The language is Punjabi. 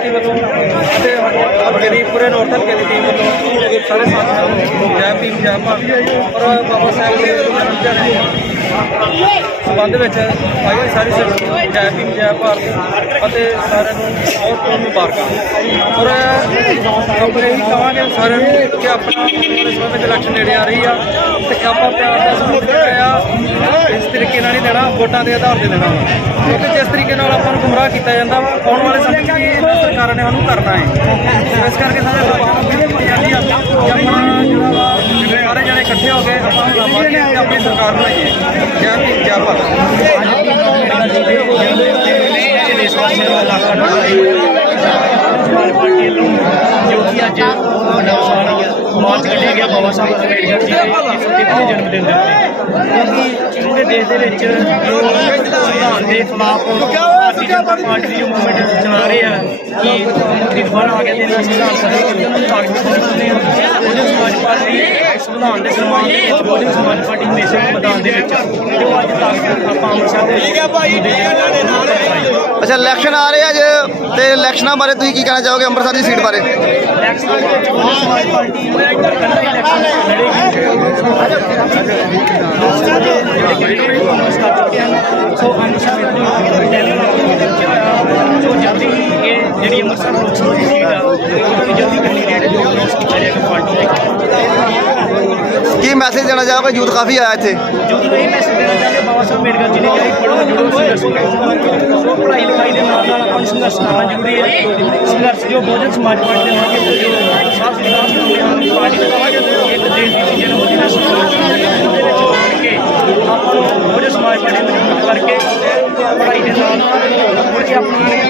ਭਾਰਤ ਹਲਕੇ ਦੀ ਟੀਮ ਵੱਲੋਂ ਸਾਰੇ ਸਾਥੀਆਂ ਨੂੰ ਜੈ ਭੀਮ ਜੈ ਭਾਰਤ ਔਰ ਬਾਬਾ ਸਾਹਿਬ ਦੇ ਜਨਮ ਸੰਬੰਧ ਵਿੱਚ ਆਈ ਹੋਈ ਸਾਰੀ ਸੰਗਤ ਜੈ ਭੀਮ ਜੈ ਭਾਰਤ ਅਤੇ ਸਾਰਿਆਂ ਨੂੰ ਬਹੁਤ ਬਹੁਤ ਮੁਬਾਰਕਾਂ। ਔਰ ਆਪਣੇ ਹੀ ਕਹਾਂਗੇ ਸਾਰਿਆਂ ਨੂੰ ਕਿ ਆਪਣਾ ਇਸ ਵਿੱਚ ਇਲੈਕਸ਼ਨ ਨੇੜੇ ਆ ਰਹੀ ਆ ਤੇ ਆਪਾਂ ਪਿਆਰ ਦਾ ਸਬੂਤ ਦਿੱਤਾ ਆ। ਇਸ ਤਰੀਕੇ ਨਾਲ ਨਹੀਂ ਦੇਣਾ, ਵੋਟਾਂ ਦੇ ਆਧਾਰ ਤੇ ਦੇਣਾ। ਕਿਉਂਕਿ ਜਿਸ ਤਰੀਕੇ ਨਾਲ ਆਪਾਂ ਨੂੰ ਗੁੰਮਰਾਹ ਕੀਤਾ ਜਾਂਦਾ ਆਉਣ ਵਾਲੇ ਸਮੇਂ 'ਚ ਸਰਕਾਰਾਂ ਨੇ ਸਾਨੂੰ ਕਰਨਾ ਹੈ। ਇਸ ਕਰਕੇ ਸਾਰੇ ਲੋਕਾਂ ਨੂੰ ਅਪੀਲ ਕੀਤੀ ਜਾਂਦੀ ਆ ਕਿ ਆਪਣਾ ਜਿਹੜਾ ਵਾ ਸਾਰੇ ਜਣੇ ਇਕੱਠੇ ਹੋ ਕੇ ਆਪਾਂ ਨੂੰ ਲਾਵਾਂਗੇ ਤੇ ਆਪਣੀ ਸਰਕਾਰ ਬਣਾਈਏ ਜੈ ਭੀਮ ਜੈ ਭਾਰਤ। ਸਮਾਜ ਪਾਰਟੀ ਵੱਲੋਂ ਜੋ ਕਿ ਅੱਜ ਮਾਰਚ ਕੱਢਿਆ ਗਿਆ ਬਾਬਾ ਸਾਹਿਬ ਅੰਬੇਡਕਰ ਜੀ ਦੇ 130ਵੇਂ ਜਨਮ ਦਿਨ ਦੇ ਉੱਤੇ ਕਿਉਂਕਿ ਪੂਰੇ ਦੇਸ਼ ਦੇ ਵਿੱਚ ਜੋ ਸੰਵਿਧਾਨ ਦੇ ਖਿਲਾਫ ਭਾਰਤੀ ਜਨਤਾ ਪਾਰਟੀ ਦੀ ਜੋ ਮੂਵਮੈਂਟ ਚਲਾ ਰਹੇ ਆ ਕਿ ਮੋਦੀ ਦੁਬਾਰਾ ਆ ਗਿਆ ਤੇ ਇਹਨਾਂ ਸੰਵਿਧਾਨ ਸਭਾ ਦੇ ਨੂੰ ਤਾਕਤ ਬਣਾਉਂਦੇ ਆ। ਉਹਦੇ ਸਮਾਜ ਪਾਰਟੀ ਸੰਵਿਧਾਨ ਦੇ ਸਨਮਾਨ ਦੇ ਵਿੱਚ ਬਹੁਜਨ ਸਮਾਜ ਪਾਰਟੀ ਹਮੇਸ਼ਾ ਮੈਦਾਨ ਦੇ ਵਿੱਚ। ਤੇ ਉਹ ਅੱਜ ਤਾਕਤ ਆਪਾਂ ਅੰਮ੍ਰਿਤਸਰ ਦੇ ਠੀਕ ਹੈ ਭਾਈ ਅੱਛਾ ਇਲੈਕਸ਼ਨ ਆ ਰਹੇ ਆ ਜੇ ਤੇ ਇਲੈਕਸ਼ਨਾਂ ਬਾਰੇ ਤੁਸੀਂ ਕੀ ਕਹਿਣਾ ਚਾਹੋਗੇ? ਅੰਮ੍ਰਿਤਸਰ ਦੀ ਸੀਟ ਬਾਰੇ। ਇਲੈਕਸ਼ਨ ਦੇ ਵਿੱਚ ਬਹੁਜਨ ਸਮਾਜ ਪਾਰਟੀ ਇਲੈਕਸ਼ਨ ਲੜੇਗੀ। ਸੋ ਅੰਮ੍ਰਿਤਸਰ ਵਿੱਚ ਸੋ ਜਲਦੀ ਹੀ ਇਹ ਜਿਹੜੀ ਅੰਮ੍ਰਿਤਸਰ ਲੋਕ ਸਭਾ ਦੀ ਸੀਟ ਆ ਉਹਦਾ ਵੀ ਜਲਦੀ ਕੈਂਡੀਡੇਟ ਜੋ ਅਨਾਉਂਸ ਕੀਤਾ ਜਾਏਗਾ ਪਾਰਟੀ ਦੇ ਕੀ ਮੈਸੇਜ ਦੇਣਾ ਚਾਹੋਗੇ? ਯੂਥ ਕਾਫੀ ਆਇਆ ਇੱਥੇ। ਜਦੋਂ ਇਹ ਮੈਸੇਜ ਦੇਣਾ ਚਾਹੁੰਦੇ ਬਾਬਾ ਸਾਹਿਬ ਅੰਬੇਡਕਰ ਜੀ ਨੇ ਕਿਹਾ ਸੀ, ਜੁੜੋ ਸੰਘਰਸ਼ ਕਰੋ ਸੋ ਪੜ੍ਹਾਈ ਲਿਖਾਈ ਦੇ ਨਾਲ ਨਾਲ ਆਪਾਂ ਸੰਘਰਸ਼ ਕਰਨਾ ਜ਼ਰੂਰੀ ਹੈ ਸੰਘਰਸ਼ ਜੋ ਬਹੁਜਨ ਸਮਾਜ ਪਾਰਟੀ ਦੇ ਨਾਲ ਜੋ ਸਾਥ ਵਿਕਾਸ ਹੁੰਦੇ ਹਨ ਪਾਰਟੀ ਦਾ ਇੱਕ ਦੇਸ਼ ਦੀ ਦੂਜੇ ਨੂੰ ਜਿਹੜਾ ਸੰਘਰਸ਼ ਉਹਦੇ ਵਿੱਚ ਬਣ ਕੇ ਆਪਾਂ ਨੂੰ ਬਹੁਜਨ ਸਮਾਜ ਪਾਰਟੀ ਨੂੰ ਕਰਕੇ ਪੜ੍ਹਾਈ ਦੇ ਨਾਲ ਨਾਲ ਮੁੜ ਕੇ ਆਪਣੀ